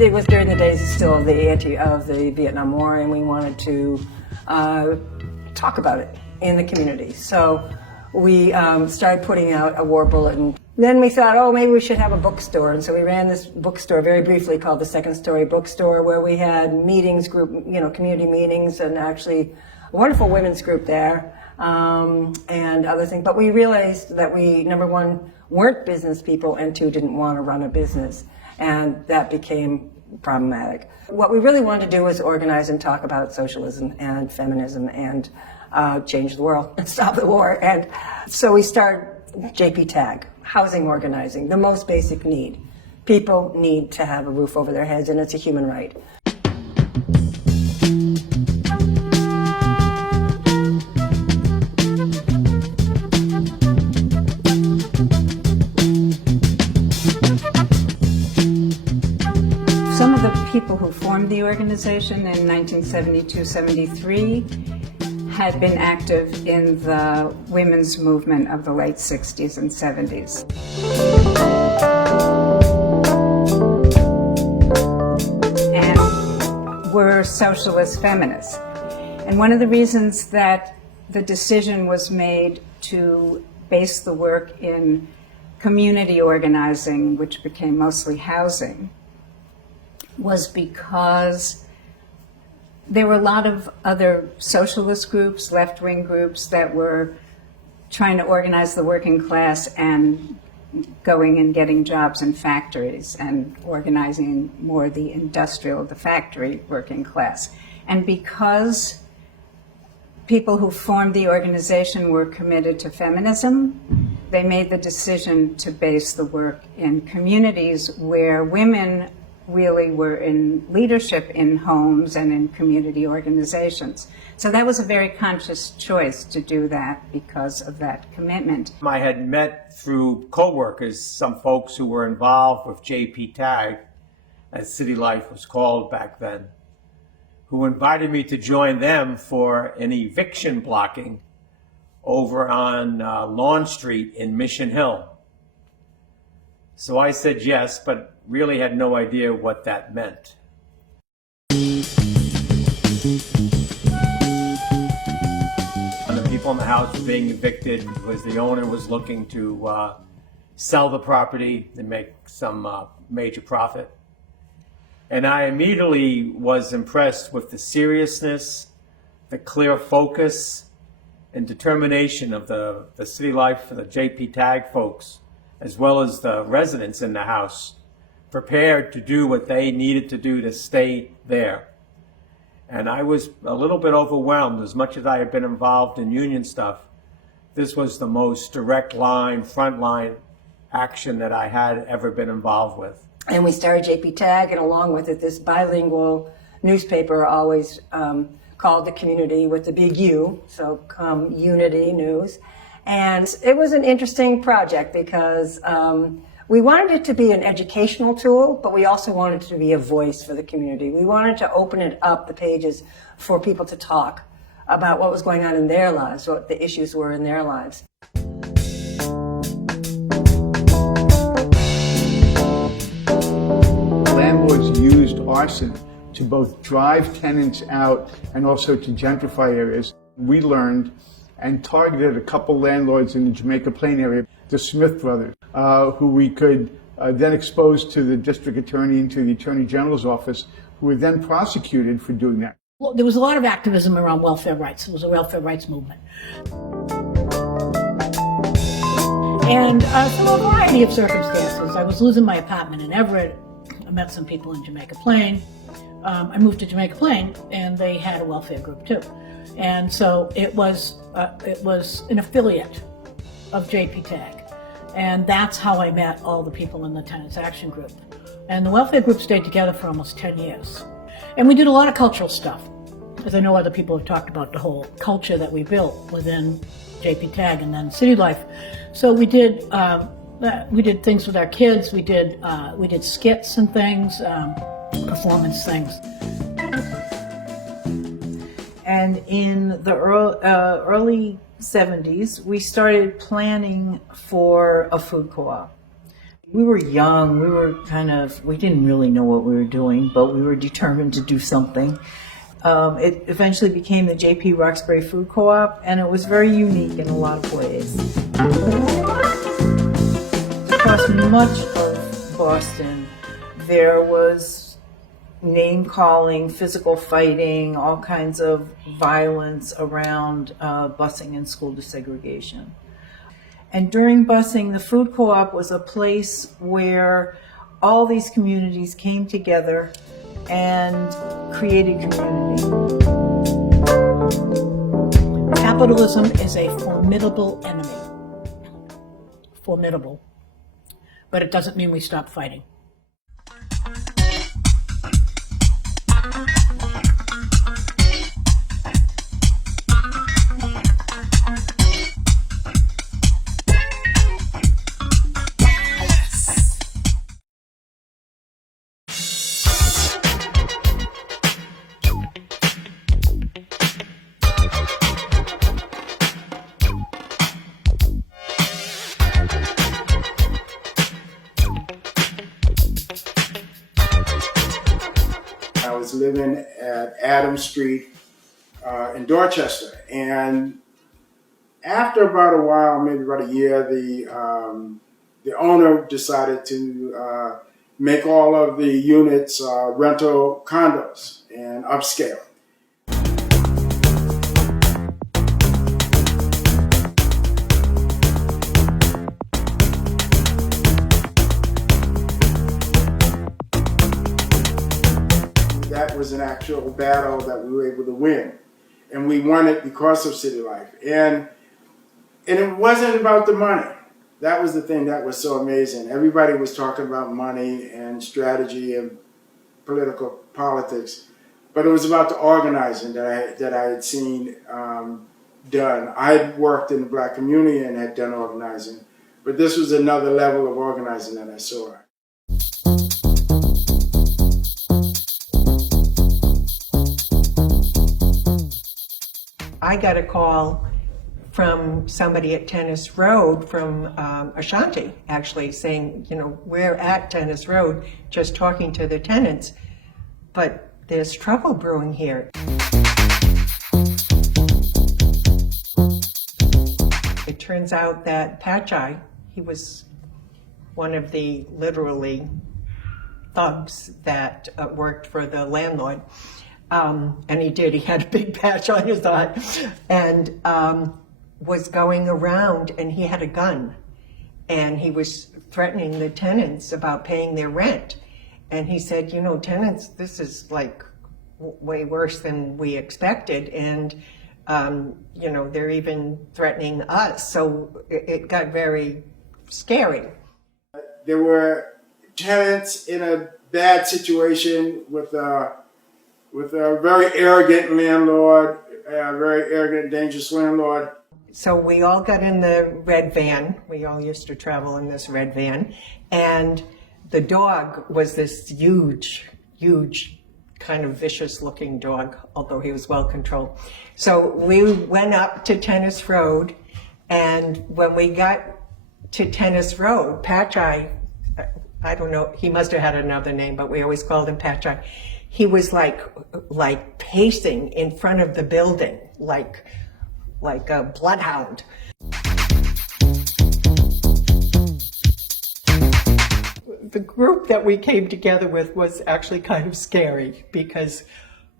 It was during the days still of the Vietnam War, and we wanted to talk about it in the community. So we started putting out a war bulletin. Then we thought, oh, maybe we should have a bookstore. And so we ran this bookstore very briefly called the Second Story Bookstore, where we had meetings, community meetings, and actually a wonderful women's group there, and other things. But we realized that we, number one, weren't business people, and two, didn't want to run a business. And that became problematic. What we really wanted to do was organize and talk about socialism and feminism and change the world and stop the war. And so we started JP Tag, housing organizing, the most basic need. People need to have a roof over their heads, and it's a human right. Some of the people who formed the organization in 1972-73 had been active in the women's movement of the late 60s and 70s. And were socialist feminists. And one of the reasons that the decision was made to base the work in community organizing, which became mostly housing, was because there were a lot of other socialist groups, left-wing groups that were trying to organize the working class and going and getting jobs in factories and organizing more the industrial, the factory working class. And because people who formed the organization were committed to feminism, they made the decision to base the work in communities where women really were in leadership in homes and in community organizations. So that was a very conscious choice to do that because of that commitment. I had met through co-workers some folks who were involved with JP Tag, as City Life was called back then, who invited me to join them for an eviction blocking over on Lawn Street in Mission Hill. So I said yes, but really had no idea what that meant. And the people in the house were being evicted because the owner was looking to sell the property and make some major profit. And I immediately was impressed with the seriousness, the clear focus, and determination of the City Life for the JP Tag folks, as well as the residents in the house, prepared to do what they needed to do to stay there. And I was a little bit overwhelmed. As much as I had been involved in union stuff, this was the most direct line, front line action that I had ever been involved with. And we started JP Tag, and along with it, this bilingual newspaper always called The Community with the big U, so Unity News. And it was an interesting project because we wanted it to be an educational tool, but we also wanted it to be a voice for the community. We wanted to open it up, the pages, for people to talk about what was going on in their lives, what the issues were in their lives. Landlords used arson to both drive tenants out and also to gentrify areas. We learned and targeted a couple landlords in the Jamaica Plain area, the Smith brothers, who we could then expose to the district attorney and to the attorney general's office, who were then prosecuted for doing that. Well, there was a lot of activism around welfare rights. It was a welfare rights movement. And through a variety of circumstances, I was losing my apartment in Everett. I met some people in Jamaica Plain. I moved to Jamaica Plain, and they had a welfare group too. And so it was an affiliate of JP Tag. And that's how I met all the people in the Tenants Action Group. And the welfare group stayed together for almost 10 years. And we did a lot of cultural stuff, as I know other people have talked about the whole culture that we built within JP Tag and then City Life. So we did things with our kids. We did skits and things, performance things. And in the early 70s, we started planning for a food co-op. We were young, we didn't really know what we were doing, but we were determined to do something. It eventually became the J.P. Roxbury Food Co-op, and it was very unique in a lot of ways. Across much of Boston, there was name-calling, physical fighting, all kinds of violence around busing and school desegregation. And during busing, the food co-op was a place where all these communities came together and created community. Capitalism is a formidable enemy. Formidable. But it doesn't mean we stop fighting. I was living at Adams Street in Dorchester, and after about a while, maybe about a year, the owner decided to make all of the units rental condos and upscale. That was an actual battle that we were able to win. And we won it because of City Life. And it wasn't about the money. That was the thing that was so amazing. Everybody was talking about money and strategy and politics. But it was about the organizing that I had seen done. I had worked in the Black community and had done organizing. But this was another level of organizing that I saw. I got a call from somebody at Tennis Road from Ashanti, actually, saying, you know, we're at Tennis Road just talking to the tenants, but there's trouble brewing here. It turns out that Pachai, he was one of the literally thugs that worked for the landlord. And he had a big patch on his eye, and was going around, and he had a gun, and he was threatening the tenants about paying their rent. And he said, you know, tenants, this is like way worse than we expected, and you know, they're even threatening us. So it got very scary. There were tenants in a bad situation with a very arrogant landlord, a very arrogant, dangerous landlord. So we all got in the red van. We all used to travel in this red van. And the dog was this huge, kind of vicious looking dog, although he was well controlled. So we went up to Tennis Road, and when we got to Tennis Road, Pachai, I don't know, he must have had another name, but we always called him Pachai. He was like pacing in front of the building, like a bloodhound. The group that we came together with was actually kind of scary because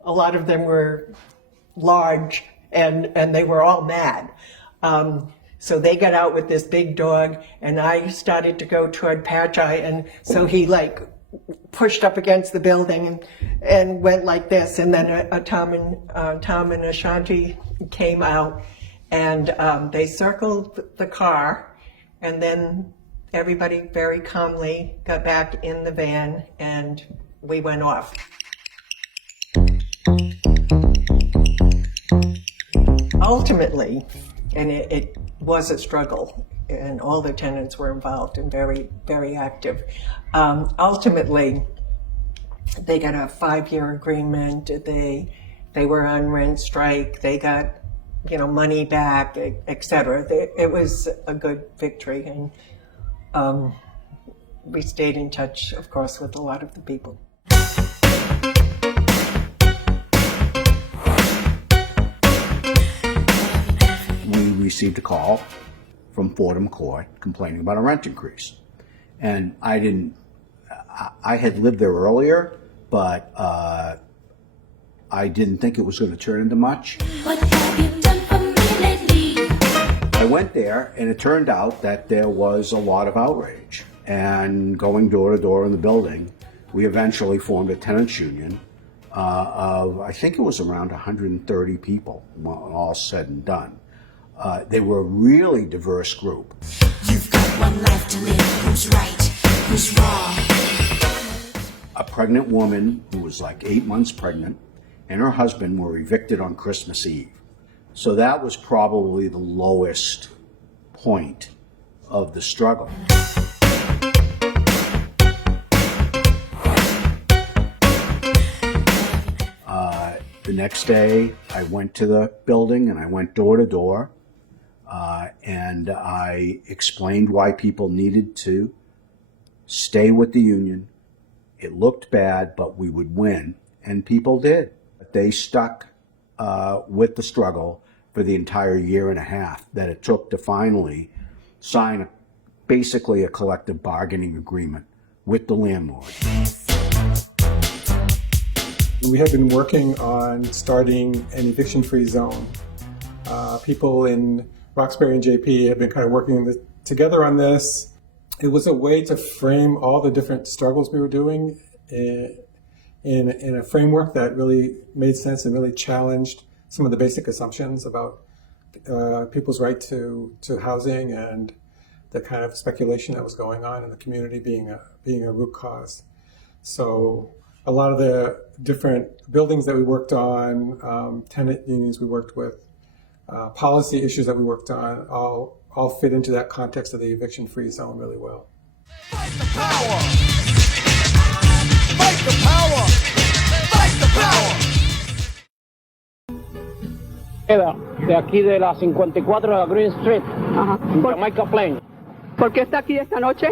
a lot of them were large and they were all mad. So they got out with this big dog, and I started to go toward Pachai, and so he like pushed up against the building and went like this, and then Tom and Ashanti came out, and they circled the car, and then everybody very calmly got back in the van, and we went off. Ultimately, and it was a struggle, and all the tenants were involved and very, very active. Ultimately, they got a 5-year agreement. They were on rent strike. They got, you know, money back, et cetera. It was a good victory, and we stayed in touch, of course, with a lot of the people. We received a call from Fordham Court complaining about a rent increase. And I had lived there earlier, but I didn't think it was going to turn into much. What have you done for me lately? I went there, and it turned out that there was a lot of outrage. And going door to door in the building, we eventually formed a tenants union of, I think it was around 130 people, when all said and done. They were a really diverse group. You've got one life to live. Who's right? Who's wrong? A pregnant woman who was like 8 months pregnant and her husband were evicted on Christmas Eve. So that was probably the lowest point of the struggle. The next day, I went to the building and I went door to door, and I explained why people needed to stay with the union. It looked bad, but we would win, and people did. They stuck with the struggle for the entire year and a half that it took to finally sign basically a collective bargaining agreement with the landlord. We have been working on starting an eviction-free zone. People in Roxbury and JP have been kind of working together on this. It was a way to frame all the different struggles we were doing in a framework that really made sense and really challenged some of the basic assumptions about people's right to housing and the kind of speculation that was going on in the community being a root cause. So a lot of the different buildings that we worked on, tenant unions we worked with, policy issues that we worked on, all fit into that context of the eviction-free zone really well. Fight the power! Fight the power! Fight the power! De aquí de la 54 de la Green Street, Jamaica Plain. ¿Por qué está aquí esta noche?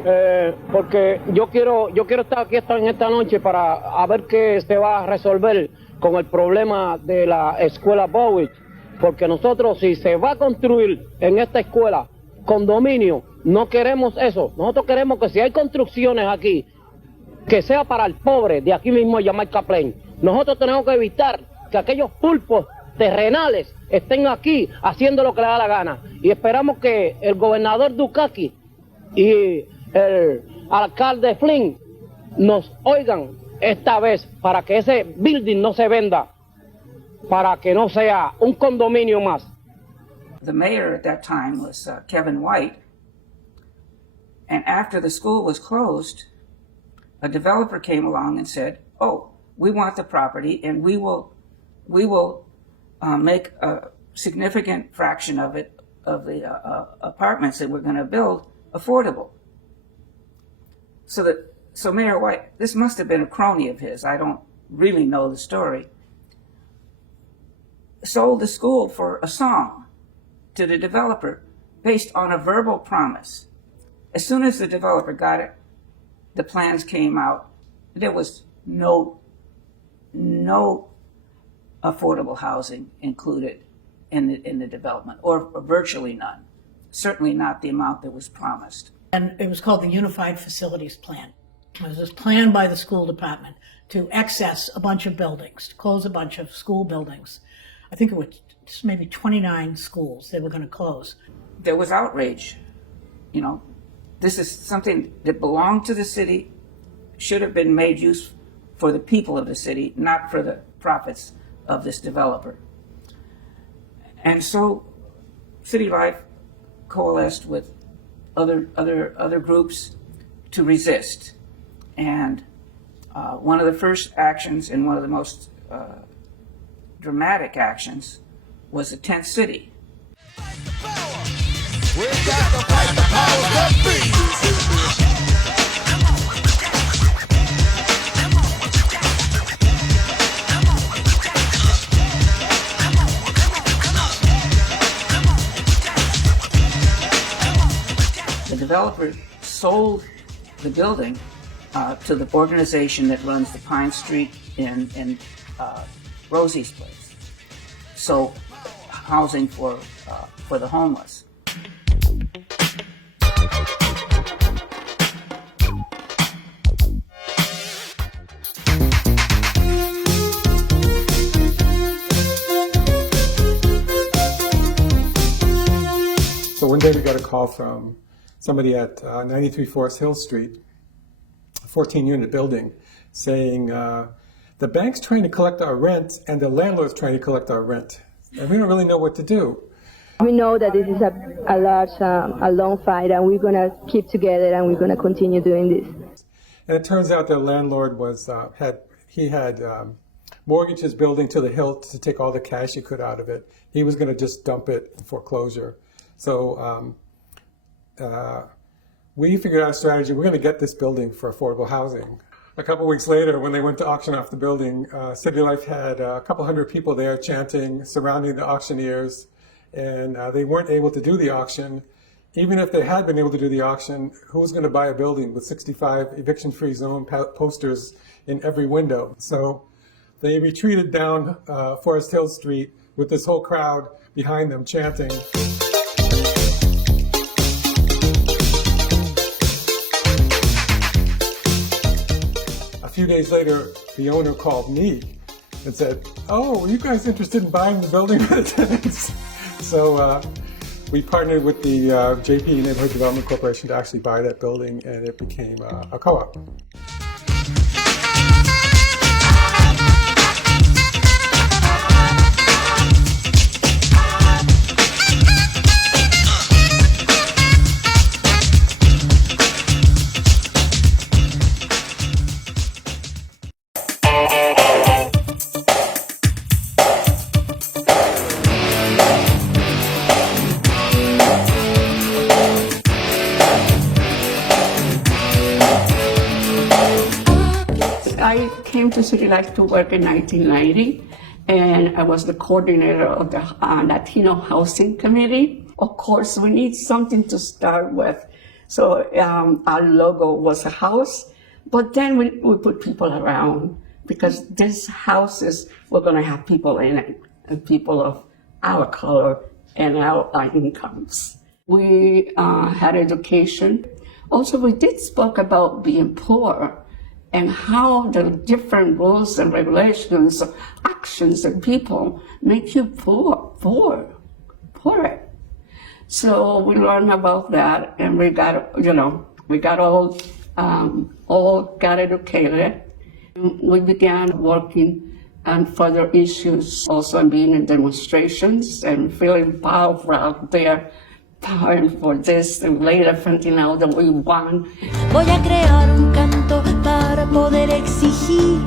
Porque yo quiero estar aquí en esta noche para a ver qué se va a resolver con el problema de la escuela Bowie. Porque nosotros, si se va a construir en esta escuela condominio, no queremos eso. Nosotros queremos que si hay construcciones aquí, que sea para el pobre de aquí mismo de Jamaica Plain. Nosotros tenemos que evitar que aquellos pulpos terrenales estén aquí haciendo lo que les da la gana. Y esperamos que el gobernador Dukakis y el alcalde Flynn nos oigan esta vez para que ese building no se venda, para que no sea un condominio más. The mayor at that time was Kevin White, and after the school was closed, a developer came along and said, "Oh, we want the property, and we will make a significant fraction of it, of the apartments that we're going to build, affordable." So Mayor White, this must have been a crony of his, I don't really know the story, sold the school for a song to the developer based on a verbal promise. As soon as the developer got it, the plans came out. There was no affordable housing included in the development, or virtually none. Certainly not the amount that was promised. And it was called the Unified Facilities Plan. It was this plan by the school department to access a bunch of buildings, to close a bunch of school buildings. I think it was just maybe 29 schools they were going to close. There was outrage. You know, this is something that belonged to the city, should have been made use for the people of the city, not for the profits of this developer. And so City Life coalesced with other groups to resist. And one of the first actions and one of the most dramatic actions was the tent city. Fight the power! We got to fight the powers that be! The developer sold the building to the organization that runs the Pine Street and Rosie's place. So housing for the homeless. So one day we got a call from somebody at 93 Forest Hill Street, a 14-unit building, saying the bank's trying to collect our rent and the landlord's trying to collect our rent, and we don't really know what to do. We know that this is a large, a long fight, and we're going to keep together and we're going to continue doing this. And it turns out the landlord was had mortgaged his building to the hilt to take all the cash he could out of it. He was going to just dump it in foreclosure. So we figured out a strategy. We're going to get this building for affordable housing. A couple weeks later, when they went to auction off the building, City Life had a couple hundred people there chanting, surrounding the auctioneers, and they weren't able to do the auction. Even if they had been able to do the auction, who was going to buy a building with 65 eviction-free zone posters in every window? So they retreated down Forest Hill Street with this whole crowd behind them chanting. A few days later, the owner called me and said, "Oh, are you guys interested in buying the building for the tenants?" So we partnered with the JP Neighborhood Development Corporation to actually buy that building, and it became a co-op. I came to City Life to work in 1990, and I was the coordinator of the Latino Housing Committee. Of course, we need something to start with. So our logo was a house, but then we put people around, because these houses were going to have people in it, and people of our color and our incomes. We had education. Also, we did spoke about being poor, and how the different rules and regulations, actions of people make you poor. So we learned about that, and we got all got educated. We began working on further issues, also being in demonstrations and feeling powerful out there, time for this, and later finding out that we won. Voy a crear un canto para poder exigir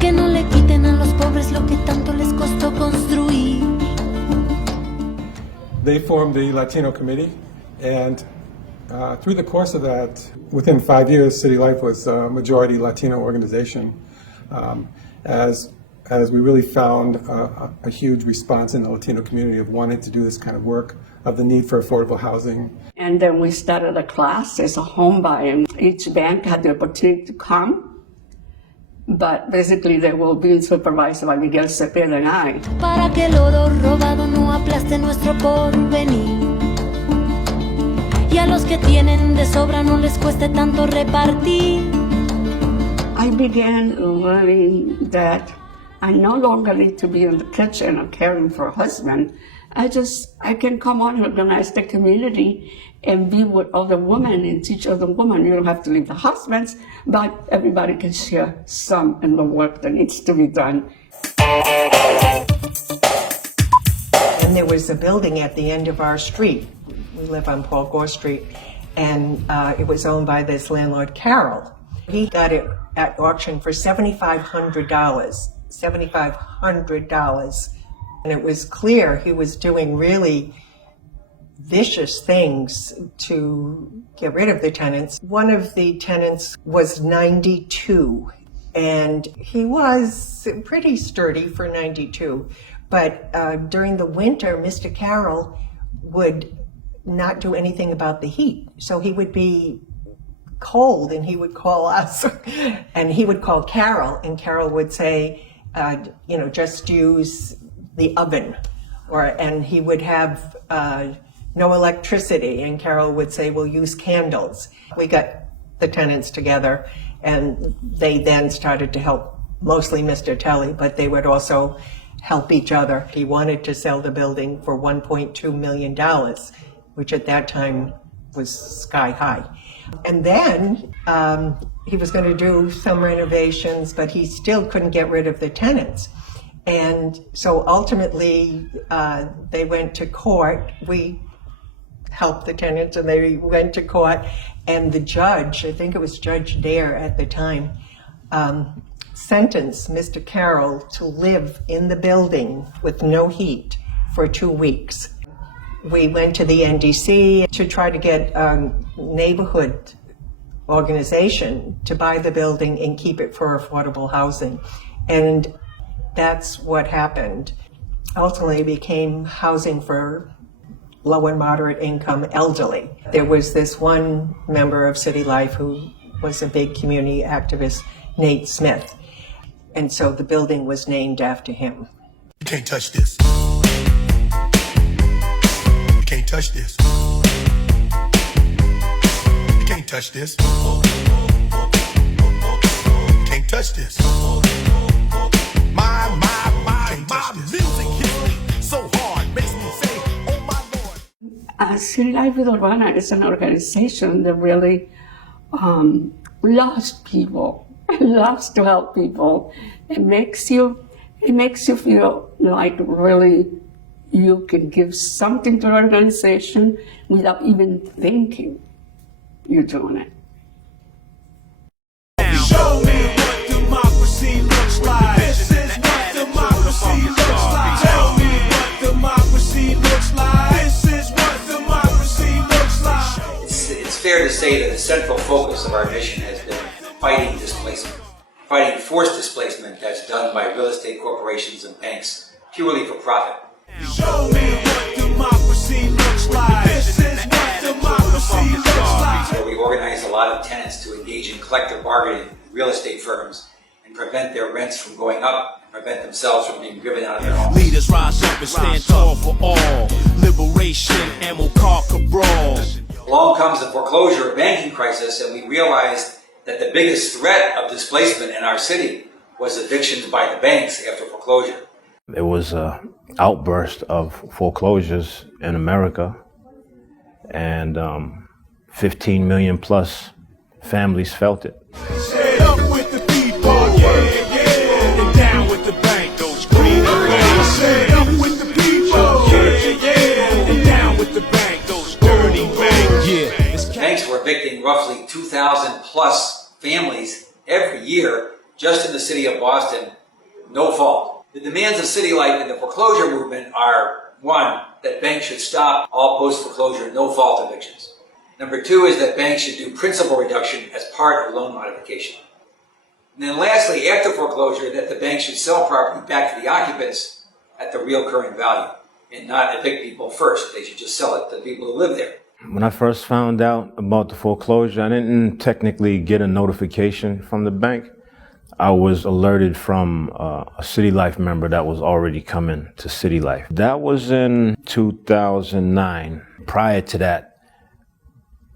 que no le quiten a los pobres lo que tanto les costó construir. They formed the Latino Committee, and through the course of that, within 5 years, City Life was a majority Latino organization, as we really found a huge response in the Latino community of wanting to do this kind of work, of the need for affordable housing. And then we started a class as a home buyer. Each bank had the opportunity to come, but basically they were being supervised by Miguel Cepeda and I. Para que el oro robado no aplaste nuestro porvenir, y a los que tienen de sobra no les cueste tanto repartir. I began learning that I no longer need to be in the kitchen or caring for a husband. I can come on and organize the community and be with other women and teach other women. You don't have to leave the husbands, but everybody can share some in the work that needs to be done. And there was a building at the end of our street. We live on Paul Gore Street, and it was owned by this landlord, Carol. He got it at auction for $7,500. $7,500. And it was clear he was doing really vicious things to get rid of the tenants. One of the tenants was 92, and he was pretty sturdy for 92. But during the winter, Mr. Carroll would not do anything about the heat. So he would be cold, and he would call us, and he would call Carol, and Carol would say, just use the oven, and he would have no electricity, and Carol would say, we'll use candles. We got the tenants together, and they then started to help mostly Mr. Telly, but they would also help each other. He wanted to sell the building for $1.2 million, which at that time was sky high. And then he was going to do some renovations, but he still couldn't get rid of the tenants. And so ultimately, they went to court. We helped the tenants, and they went to court. And the judge, I think it was Judge Dare at the time, sentenced Mr. Carroll to live in the building with no heat for 2 weeks. We went to the NDC to try to get a neighborhood organization to buy the building and keep it for affordable housing. And that's what happened. Ultimately, it became housing for low and moderate income elderly. There was this one member of City Life who was a big community activist, Nate Smith. And so the building was named after him. You can't touch this. You can't touch this. You can't touch this. You can't touch this. My music hits me so hard, makes me say, oh my Lord. City Life with Urbana is an organization that really loves people. It loves to help people. It makes you feel like really you can give something to the organization without even thinking you're doing it. Show me what democracy looks like. This is what democracy looks like. Tell me what democracy looks like. This is what democracy looks like. It's fair to say that the central focus of our mission has been fighting displacement, fighting forced displacement that's done by real estate corporations and banks purely for profit. Show me what democracy looks like. This is what democracy looks like. So we organize a lot of tenants to engage in collective bargaining with real estate firms and prevent their rents from going up and prevent themselves from being driven out of their homes. Leaders rise up and stand tall for all. Liberation and we'll conquer brawl. Along comes the foreclosure banking crisis, and we realized that the biggest threat of displacement in our city was evictions by the banks after foreclosure. There was an outburst of foreclosures in America, and 15 million plus families felt it. Say up with the people, yeah, and down with the bank, those green banks. Say up with the people, yeah, and down with the bank, those dirty banks, yeah. Banks were evicting roughly 2,000 plus families every year just in the city of Boston, no fault. The demands of City Life and the foreclosure movement are, one, that banks should stop all post-foreclosure no-fault evictions. Number two is that banks should do principal reduction as part of loan modification. And then lastly, after foreclosure, that the bank should sell property back to the occupants at the real current value and not evict people first. They should just sell it to the people who live there. When I first found out about the foreclosure, I didn't technically get a notification from the bank. I was alerted from a City Life member that was already coming to City Life. That was in 2009. Prior to that,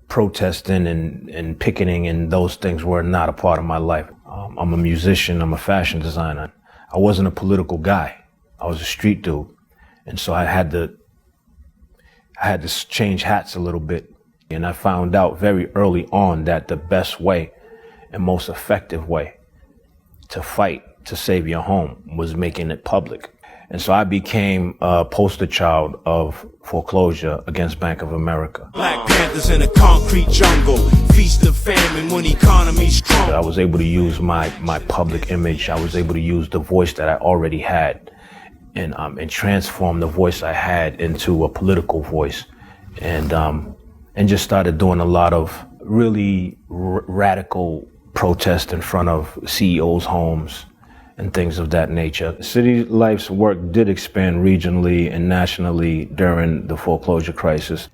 protesting and picketing and those things were not a part of my life. I'm a musician, I'm a fashion designer. I wasn't a political guy. I was a street dude. And so I had to change hats a little bit. And I found out very early on that the best way and most effective way to fight to save your home was making it public. And so I became a poster child of foreclosure against Bank of America. Black Panthers in a concrete jungle, feast of famine when economy's strong. I was able to use my public image. I was able to use the voice that I already had and transform the voice I had into a political voice. And just started doing a lot of really radical protests in front of CEOs' homes and things of that nature. City Life's work did expand regionally and nationally during the foreclosure crisis.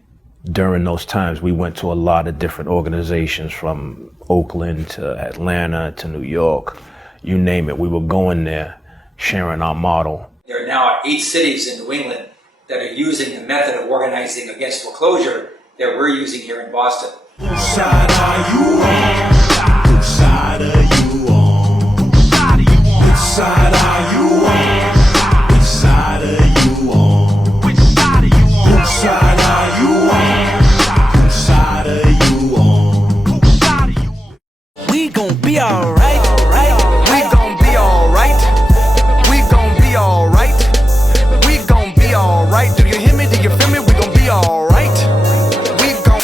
during those times, we went to a lot of different organizations from Oakland to Atlanta to New York, you name it. We were going there, sharing our model. There are now 8 cities in New England that are using the method of organizing against foreclosure that we're using here in Boston. Which side are you on? Which side are you on? Which side are you on? Which side are you on? Which side are you on? Which side are you on? Which side are you on? Which side are you on? Which side are you on? We gon' be alright, we gon' be alright, we gon' be alright, we gon' be alright. Do you hear me? Do you feel me? We gon' be alright. We gon'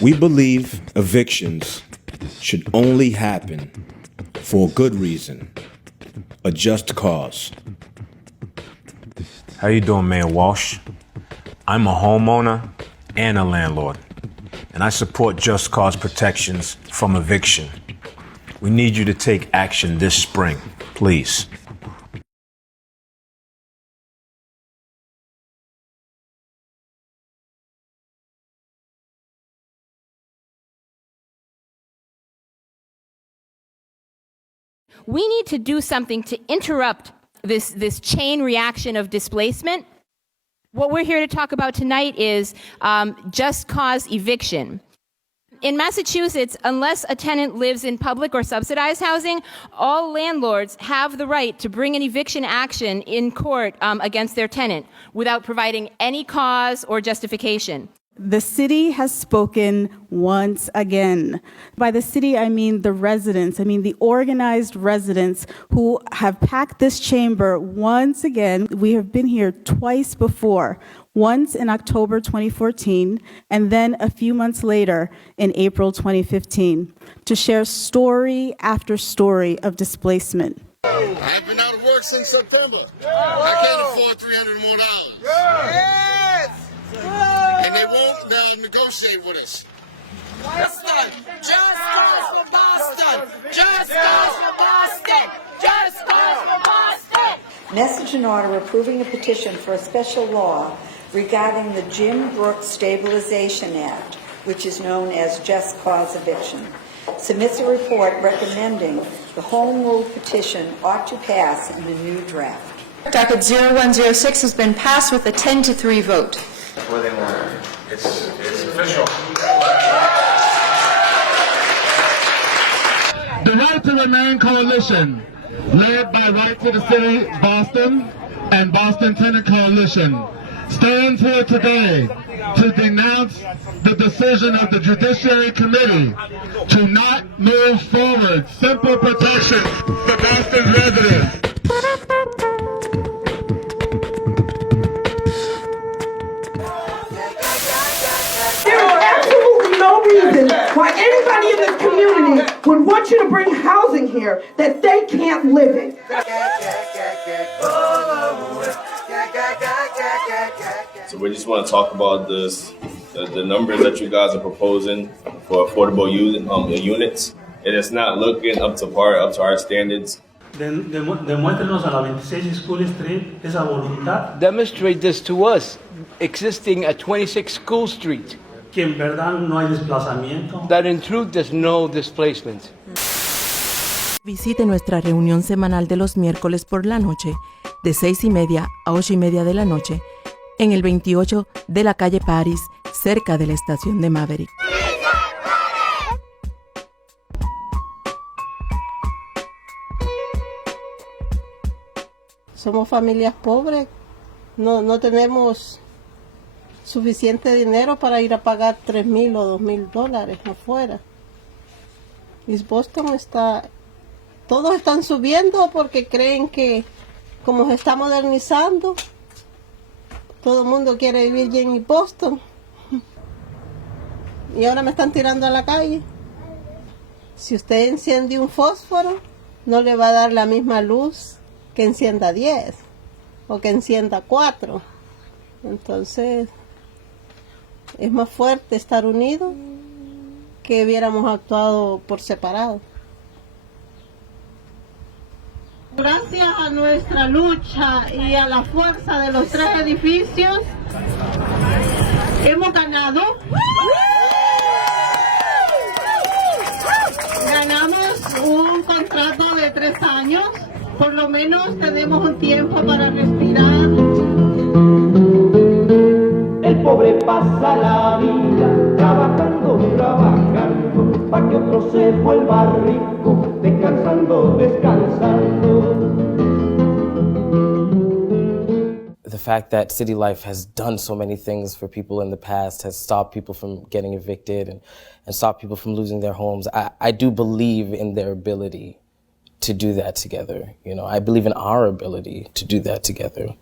We believe evictions should only happen for a good reason, a just cause. How you doing, Mayor Walsh? I'm a homeowner and a landlord, and I support just cause protections from eviction. We need you to take action this spring, please. We need to do something to interrupt this chain reaction of displacement. What we're here to talk about tonight is just cause eviction. In Massachusetts, unless a tenant lives in public or subsidized housing, all landlords have the right to bring an eviction action in court against their tenant without providing any cause or justification. The city has spoken once again. By the city, I mean the residents. I mean the organized residents who have packed this chamber once again. We have been here twice before, once in October 2014, and then a few months later in April 2015, to share story after story of displacement. I've been out of work since September. I can't afford $300 more. Yes! And they won't negotiate with us. Boston! Just cause for Boston! Just cause for Boston! Just cause for Boston! Message and order approving a petition for a special law regarding the Jim Brooks Stabilization Act, which is known as just cause eviction. Submits a report recommending the home rule petition ought to pass in a new draft. Docket 0106 has been passed with a 10-3 vote. Where they want it. It's official. The Right to Remain Coalition, led by Right to the City Boston and Boston Tenant Coalition, stands here today to denounce the decision of the Judiciary Committee to not move forward simple protection for Boston residents. No reason why anybody in this community would want you to bring housing here that they can't live in. So we just want to talk about this, the numbers that you guys are proposing for affordable units. It is not looking up to par, up to our standards. Demuéstrenos a la 26 School Street esa voluntad. Demonstrate this to us, existing at 26 School Street. Que en verdad no hay desplazamiento. That in truth there's no displacement. Visite nuestra reunión semanal de los miércoles por la noche, de 6:30 a 8:30 de la noche, en el 28 de la calle Paris, cerca de la estación de Maverick. Somos familias pobres, no tenemos suficiente dinero para ir a pagar $3,000 o $2,000 afuera. Y Boston todos están subiendo porque creen que como se está modernizando, todo el mundo quiere vivir bien en Boston. Y ahora me están tirando a la calle. Si usted enciende un fósforo, no le va a dar la misma luz que encienda 10 o que encienda 4. Entonces, Es más fuerte estar unidos que hubiéramos actuado por separado. Gracias a nuestra lucha y a la fuerza de los 3 edificios, hemos ganado. Ganamos un contrato de 3 años. Por lo menos tenemos un tiempo para respirar. El pobre pasa la vida trabajando, para que otro se vuelva rico, descansando. The fact that city life has done so many things for people in the past, has stopped people from getting evicted and stopped people from losing their homes. I do believe in their ability to do that together. You know, I believe in our ability to do that together.